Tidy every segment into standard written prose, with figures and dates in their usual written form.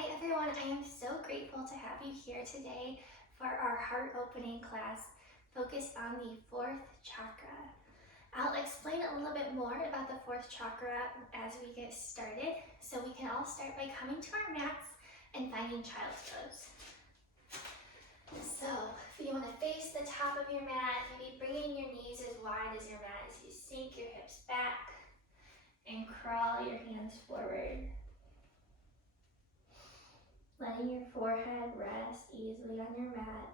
Hi everyone, I am so grateful to have you here today for our heart opening class focused on the fourth chakra. I'll explain a little bit more about the fourth chakra as we get started, so we can all start by coming to our mats and finding child's pose. So if you want to face the top of your mat, maybe bringing your knees as wide as your mat as you sink your hips back and crawl your hands forward. Letting your forehead rest easily on your mat.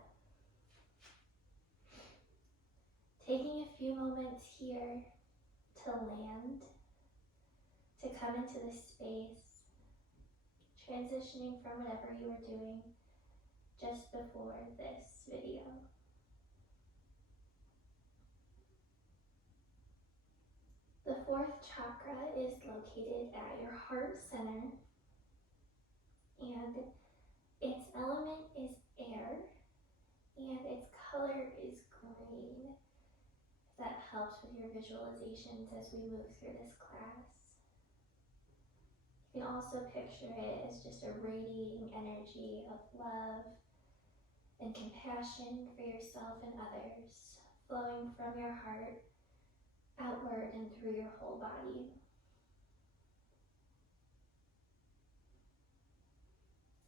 Taking a few moments here to land, to come into this space, transitioning from whatever you were doing just before this video. The fourth chakra is located at your heart center, and its element is air, and its color is green. That helps with your visualizations as we move through this class. You can also picture it as just a radiating energy of love and compassion for yourself and others, flowing from your heart outward and through your whole body.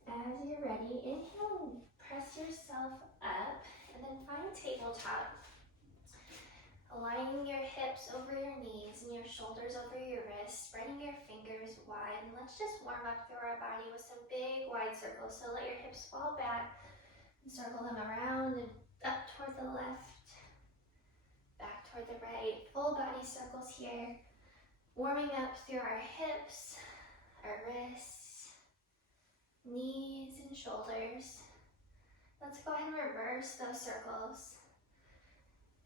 As you're ready, inhale and press yourself up, and then find tabletop. Aligning your hips over your knees and your shoulders over your wrists, spreading your fingers wide, and let's just warm up through our body with some big wide circles. So let your hips fall back and circle them around and up toward the left, back toward the right. Full body circles here, warming up through our hips, our wrists, knees, and shoulders. Let's go ahead and reverse those circles.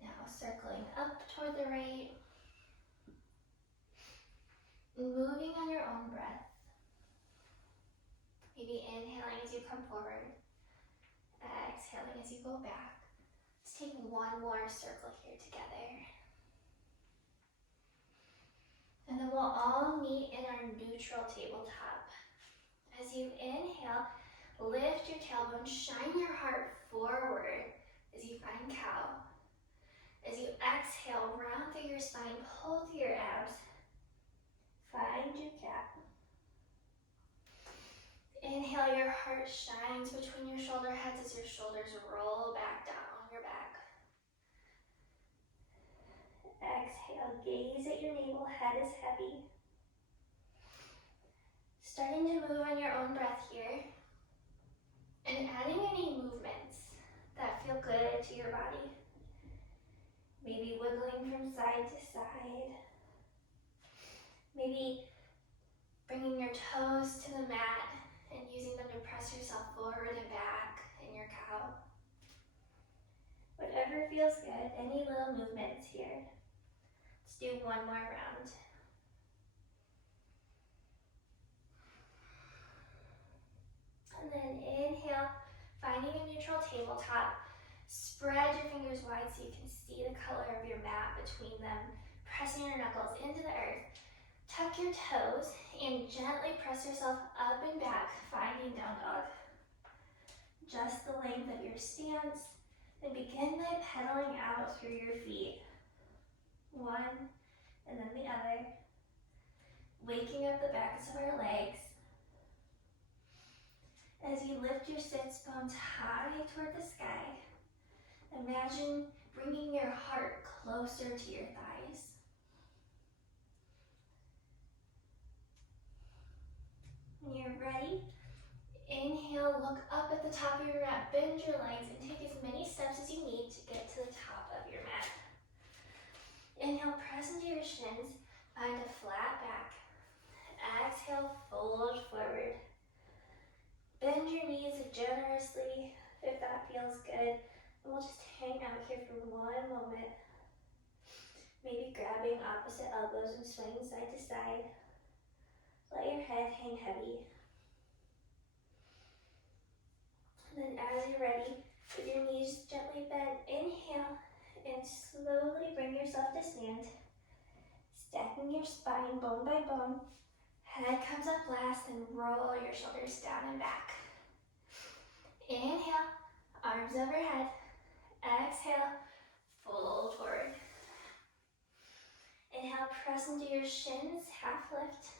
Now circling up toward the right, moving on your own breath. Maybe inhaling as you come forward, exhaling as you go back. Let's take one more circle here together. And then we'll all meet in our neutral tabletop. As you inhale, lift your tailbone, shine your heart forward as you find cow. As you exhale, round through your spine, pull through your abs, find your cat. Inhale, your heart shines between your shoulder heads as your shoulders roll back down your back. Exhale, gaze at your navel, head is heavy. Starting to move on your own breath here, and adding any movements that feel good to your body. Maybe wiggling from side to side. Maybe bringing your toes to the mat and using them to press yourself forward and back in your cow. Whatever feels good, any little movements here. Let's do one more round. And then inhale, finding a neutral tabletop. Spread your fingers wide so you can see the color of your mat between them. Pressing your knuckles into the earth. Tuck your toes and gently press yourself up and back, finding down dog. Just the length of your stance. Then begin by pedaling out through your feet. One, and then the other. Waking up the backs of our legs. As you lift your sits bones high toward the sky, imagine bringing your heart closer to your thighs. When you're ready, inhale, look up at the top of your mat, bend your legs, and take as many steps as you need to get to the top of your mat. Inhale, press into your shins, find a flat back. Exhale, fold forward. Bend your knees generously if that feels good. And we'll just hang out here for one moment. Maybe grabbing opposite elbows and swaying side to side. Let your head hang heavy. And then as you're ready, with your knees gently bent, inhale and slowly bring yourself to stand. Stacking your spine bone by bone, Head comes up last, and roll your shoulders down and back. Inhale, arms overhead. Exhale, fold forward. Inhale, press into your shins, half lift.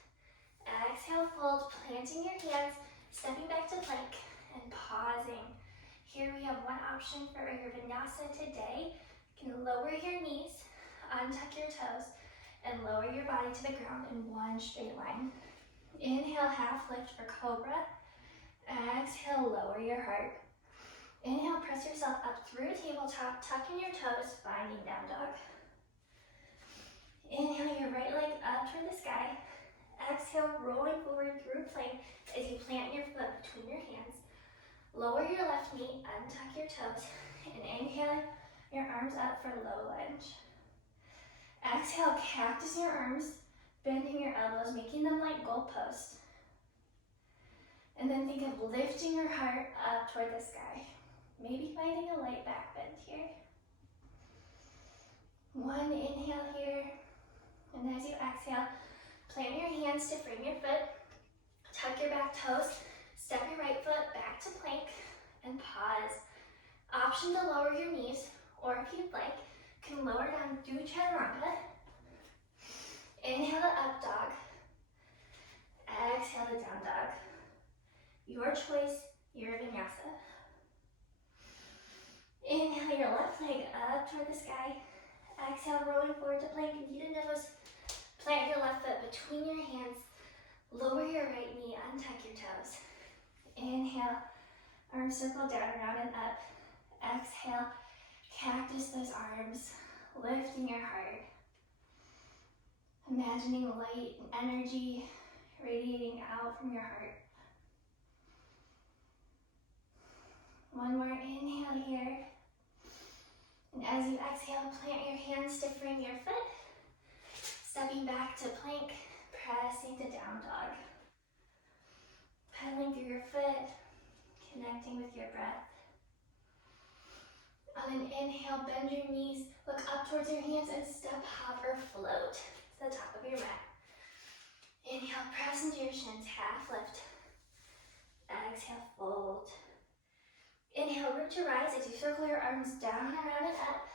Exhale, fold, planting your hands, stepping back to plank, and pausing. Here we have one option for your vinyasa today. You can lower your knees, untuck your toes, and lower your body to the ground in one straight line. Inhale, half lift for cobra. Exhale, lower your heart. Inhale, press yourself up through tabletop, tucking your toes, finding down dog. Inhale your right leg up toward the sky. Exhale, rolling forward through plank as you plant your foot between your hands. Lower your left knee, untuck your toes, and inhale your arms up for low lunge. Exhale, cactus your arms, bending your elbows, making them like goalposts. And then think of lifting your heart up toward the sky. Maybe finding a light back bend here. One inhale here, and as you exhale, plant your hands to frame your foot, tuck your back toes, step your right foot back to plank, and pause. Option to lower your knees, or if you'd like, you can lower down through chaturanga. Inhale the up dog. Exhale the down dog. Your choice, your vinyasa. Inhale your left leg up toward the sky. Exhale, rolling forward to plank, knee to nose. Plant your left foot between your hands. Lower your right knee, untuck your toes. Inhale, arms circle down, around and up. Exhale, cactus those arms, lifting your heart. Imagining light and energy radiating out from your heart. One more inhale here. And as you exhale, plant your hands to frame your foot. Stepping back to plank, pressing to down dog. Pedaling through your foot, connecting with your breath. On an inhale, bend your knees, look up towards your hands, and step, hop, or float to the top of your mat. Inhale, press into your shins, half lift. Exhale, fold. Inhale, root to rise as you circle your arms down, around, and up.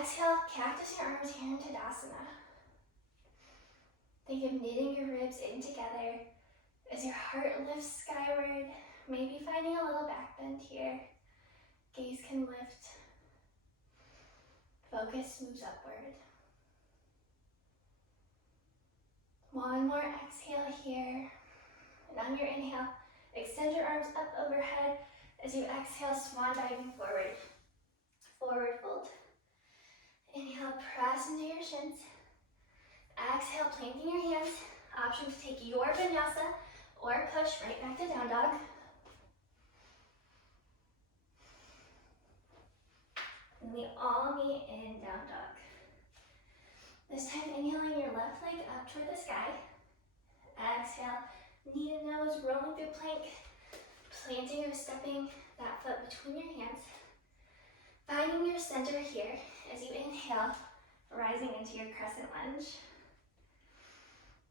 Exhale, cactus your arms here in Tadasana. Think of knitting your ribs in together as your heart lifts skyward, maybe finding a little back bend here. Gaze can lift. Focus moves upward. One more exhale here. And on your inhale, extend your arms up overhead. As you exhale, swan diving forward. Forward fold. Inhale, press into your shins. Exhale, planting your hands. Option to take your vinyasa or push right back to down dog. And we all meet in down dog. This time, inhaling your left leg up toward the sky. Exhale, knee to nose, rolling through plank. Planting or stepping that foot between your hands. Finding your center here as you inhale, rising into your crescent lunge.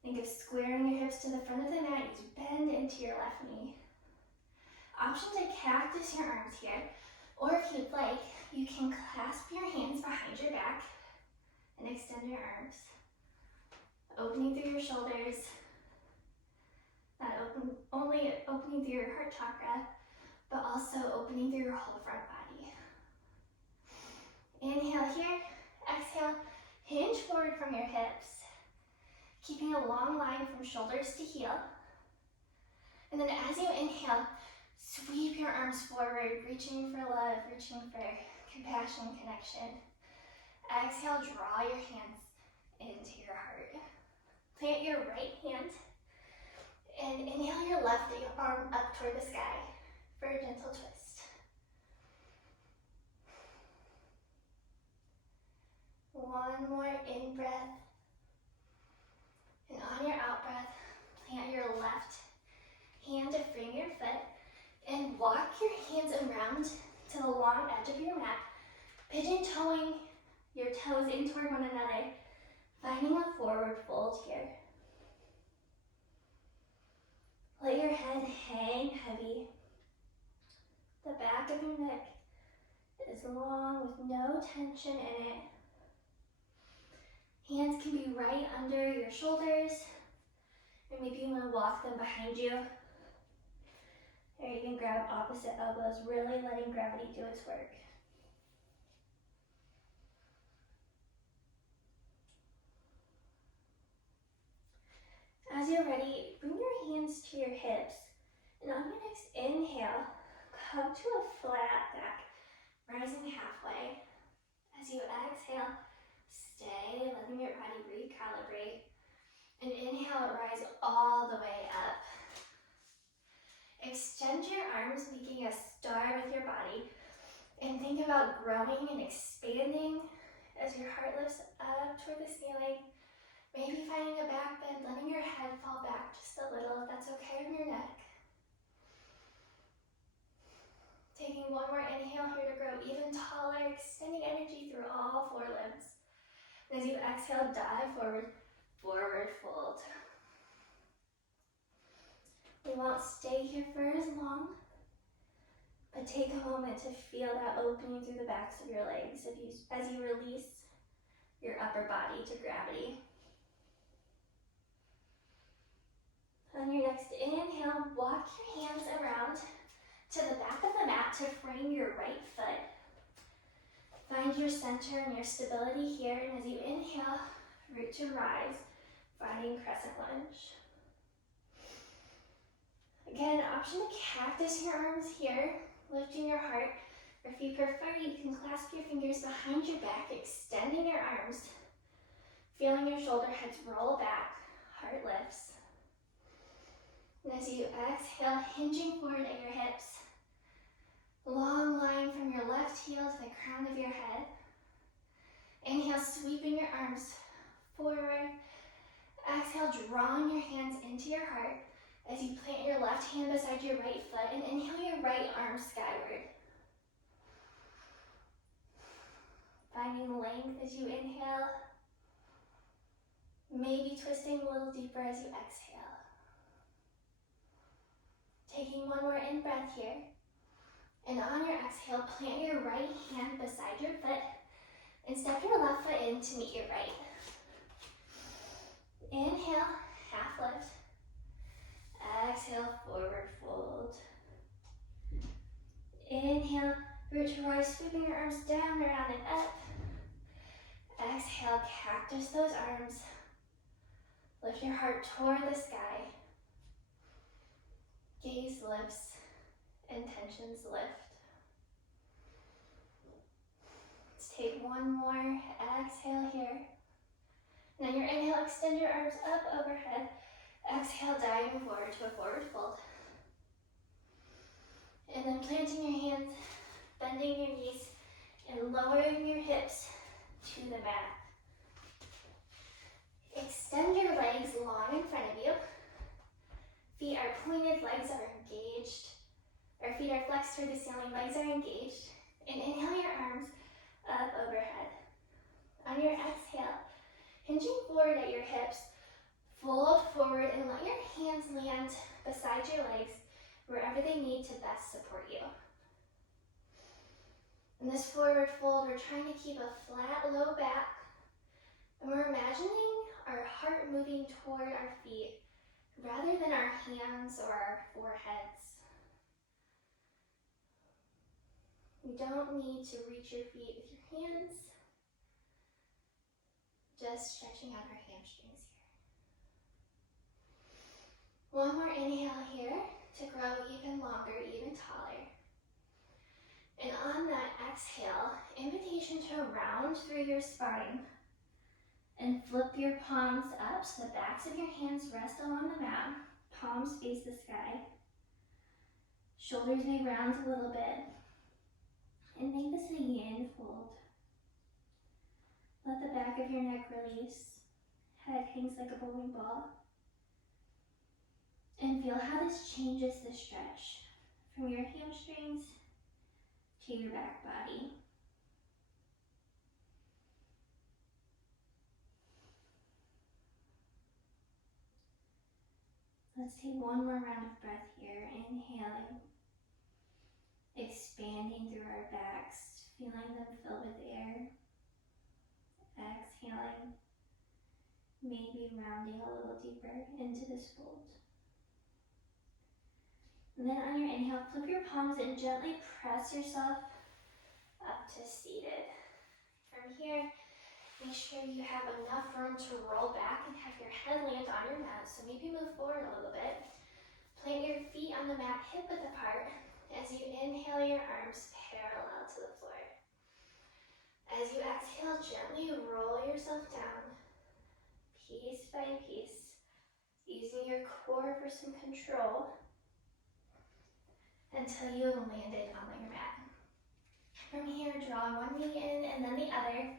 Think of squaring your hips to the front of the mat as you bend into your left knee. Option to cactus your arms here, or if you'd like, you can clasp your hands behind your back and extend your arms. Opening through your shoulders, not only opening through your heart chakra, but also opening through your whole front body. Inhale here, exhale, hinge forward from your hips, keeping a long line from shoulders to heel. And then as you inhale, sweep your arms forward, reaching for love, reaching for compassion, connection. Exhale, draw your hands into your heart. Plant your right hand and inhale your left arm up toward the sky for a gentle twist. One more in breath. And on your out breath, plant your left hand to frame your foot and walk your hands around to the long edge of your mat, pigeon-toeing your toes in toward one another, finding a forward fold here. Let your head hang heavy. The back of your neck is long with no tension in it. Hands can be right under your shoulders, or maybe you want to walk them behind you. Or you can grab opposite elbows, really letting gravity do its work. As you're ready, bring your hands to your hips, and on your next inhale, come to a flat back, rising halfway. As you exhale, stay, letting your body recalibrate. And inhale, rise all the way up. Extend your arms, making a star with your body. And think about growing and expanding as your heart lifts up toward the ceiling. Maybe finding a back bend, letting your head fall back just a little, if that's okay on your neck. Taking one more inhale here to grow even taller, extending energy through all four limbs. And as you exhale, dive forward, forward fold. We won't stay here for as long, but take a moment to feel that opening through the backs of your legs as you release your upper body to gravity. On your next inhale, walk your hands around to the back of the mat to frame your right foot. Find your center and your stability here, and as you inhale, root to rise, finding Crescent Lunge. Again, option to cactus your arms here, lifting your heart, or if you prefer, you can clasp your fingers behind your back, extending your arms, feeling your shoulder heads roll back, heart lifts. And as you exhale, hinging forward at your hips, long line from your left heel to the crown of your head. Inhale, sweeping your arms forward. Exhale, drawing your hands into your heart as you plant your left hand beside your right foot and inhale your right arm skyward. Finding length as you inhale, maybe twisting a little deeper as you exhale. Taking one more in-breath here. And on your exhale, plant your right hand beside your foot and step your left foot in to meet your right. Inhale, half lift. Exhale, forward fold. Inhale, root to rise, sweeping your arms down, around, and up. Exhale, cactus those arms. Lift your heart toward the sky. Gaze lifts, intentions lift. Let's take one more exhale here. And on your inhale, extend your arms up overhead. Exhale, diving forward to a forward fold. And then planting your hands, bending your knees, and lowering your hips to the mat. Extend your legs long in front of you. Feet are pointed, legs are engaged. Our feet are flexed toward the ceiling, legs are engaged. And inhale your arms up overhead. On your exhale, hinging forward at your hips, fold forward and let your hands land beside your legs wherever they need to best support you. In this forward fold, we're trying to keep a flat, low back, and we're imagining our heart moving toward our feet rather than our hands or our foreheads. You don't need to reach your feet with your hands, just stretching out our hamstrings here. One more inhale here to grow even longer, even taller. And on that exhale, invitation to round through your spine and flip your palms up so the backs of your hands rest along the mat, palms face the sky. Shoulders may round a little bit. And make this a yin fold. Let the back of your neck release. Head hangs like a bowling ball. And feel how this changes the stretch from your hamstrings to your back body. Let's take one more round of breath here. Inhaling, expanding through our backs, feeling them fill with air. Exhaling, maybe rounding a little deeper into this fold. And then on your inhale, flip your palms and gently press yourself up to seated. From here, make sure you have enough room to roll back and have your head land on your mat. So maybe move forward a little bit. Plant your feet on the mat, hip width apart. As you inhale, your arms parallel to the floor. As you exhale, gently roll yourself down, piece by piece, using your core for some control until you have landed on your mat. From here, draw one knee in and then the other,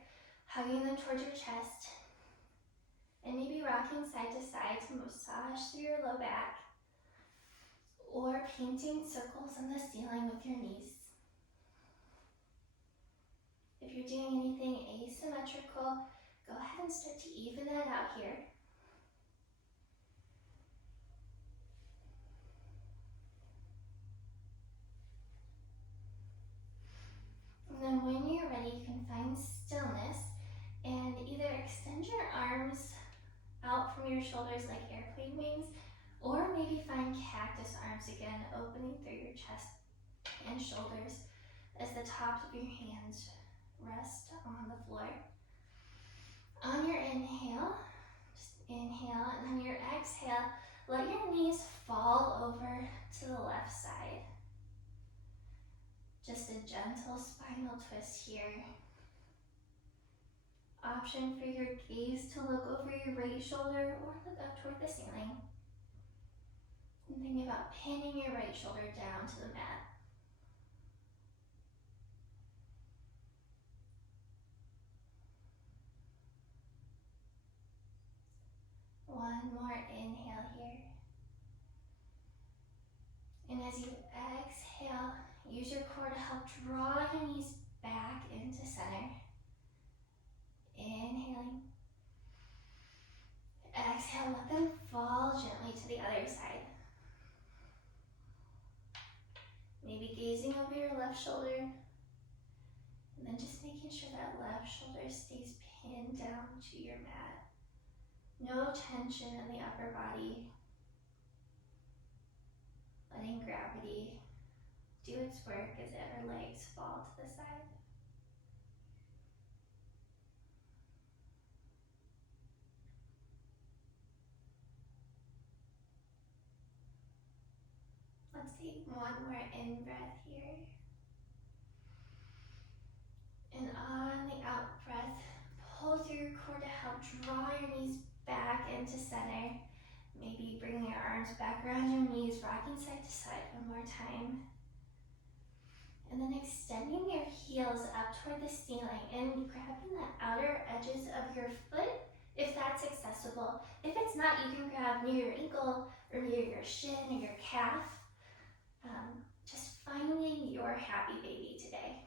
hugging them towards your chest, and maybe rocking side to side to massage through your low back, or painting circles on the ceiling with your knees. If you're doing anything asymmetrical, go ahead and start to even that out here. And then when you're ready, you can find stillness and either extend your arms out from your shoulders like airplane wings, or maybe find cactus arms again, opening through your chest and shoulders as the tops of your hands rest on the floor. On your inhale, just inhale, and on your exhale, let your knees fall over to the left side. Just a gentle spinal twist here. Option for your gaze to look over your right shoulder or look up toward the ceiling. And think about pinning your right shoulder down to the mat. One more inhale here. And as you exhale, use your core to help draw your knees back into center. Inhaling. Exhale, let them fall gently to the other side. Maybe gazing over your left shoulder, and then just making sure that left shoulder stays pinned down to your mat. No tension in the upper body. Letting gravity do its work as our legs fall to the side. Let's take one more in-breath here. And on the out-breath, pull through your core to help draw your knees back into center. Maybe bring your arms back around your knees, rocking side to side one more time. And then extending your heels up toward the ceiling and grabbing the outer edges of your foot if that's accessible. If it's not, you can grab near your ankle or near your shin or your calf. Just finding your happy baby today.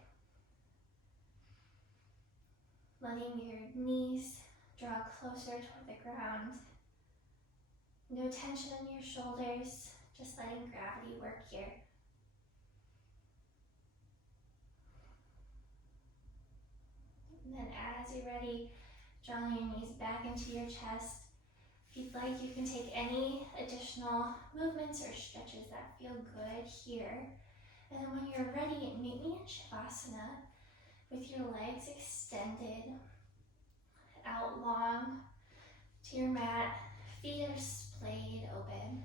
Letting your knees draw closer toward the ground. No tension in your shoulders, just letting gravity work here. And then as you're ready, drawing your knees back into your chest. If you'd like, you can take any additional movements or stretches that feel good here. And then when you're ready, meet me in Shavasana with your legs extended out long to your mat. Feet are splayed open.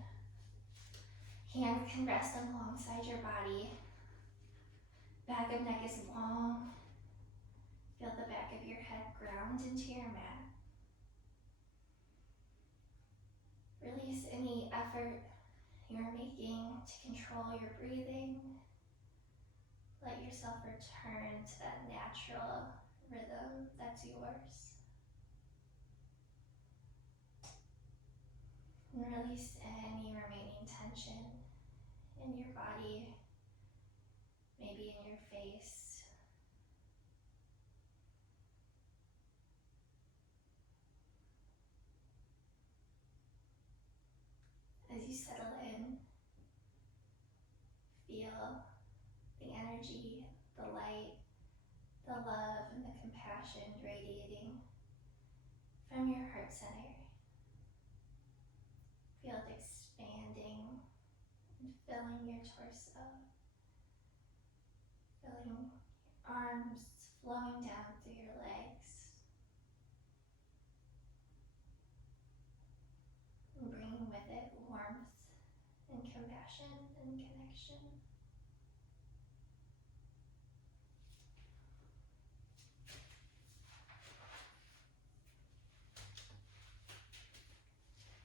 Hands can rest alongside your body. Back of neck is long. Feel the back of your head ground into your mat. Release any effort you're making to control your breathing. Let yourself return to that natural rhythm that's yours. And release any remaining tension in your body, maybe in your face. As as you settle in, feel the energy, the light, the love, and the compassion radiating from your heart center. Feel it expanding and filling your torso, filling your arms, flowing down through your legs, and bringing with it warmth and compassion and connection.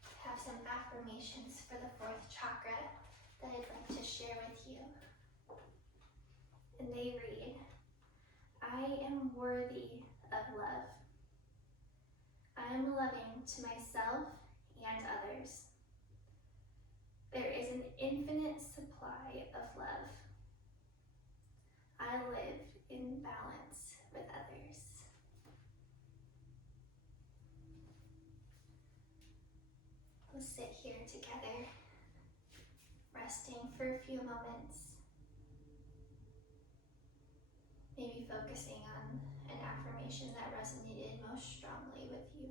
I have some affirmations for the fourth chakra that I'd like to share with you. And they read, I am worthy of love. I am loving to myself and others. There is an infinite supply of love. I live in balance with others. We'll sit here together, resting for a few moments. Maybe focusing on an affirmation that resonated most strongly with you.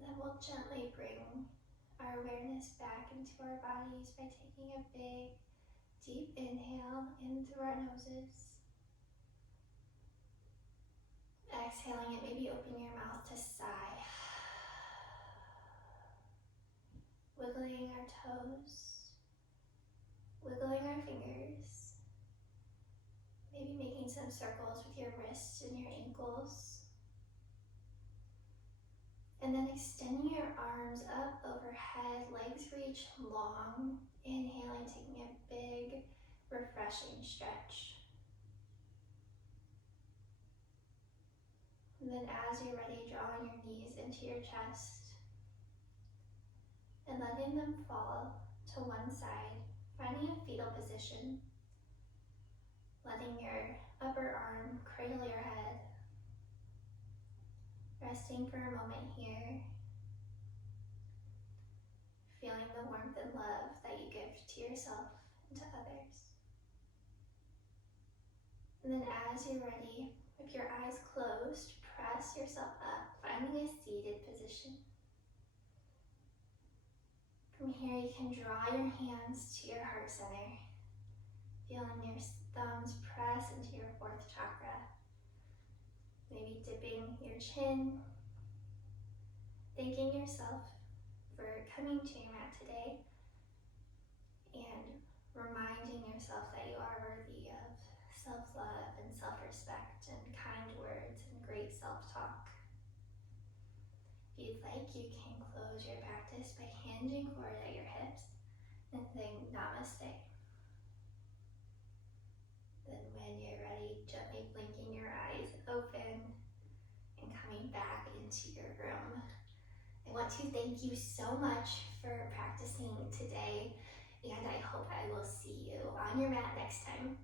Then we'll gently bring our awareness back into our bodies by taking a big, deep inhale in through our noses. Exhaling it, maybe open your mouth to sigh. Wiggling our toes, wiggling our fingers. Maybe making some circles with your wrists and your ankles. And then extending your arms up overhead, legs reach long. Inhaling, taking a big, refreshing stretch. And then as you're ready, drawing your knees into your chest and letting them fall to one side, finding a fetal position. Letting your upper arm cradle your head. Resting for a moment here. Feeling the warmth and love that you give to yourself and to others. And then as you're ready, with your eyes closed, press yourself up, finding a seated position. From here, you can draw your hands to your heart center, feeling your thumbs press into your fourth chakra. Maybe dipping your chin, thanking yourself for coming to your mat today, and reminding yourself that you are worthy of self-love and self-respect and kind words and great self-talk. If you'd like, you can close your practice by hinging forward at your hips and saying namaste. Then when you're ready, gently blinking your eyes open and coming back into your room. I want to thank you so much for practicing today, and I hope I will see you on your mat next time.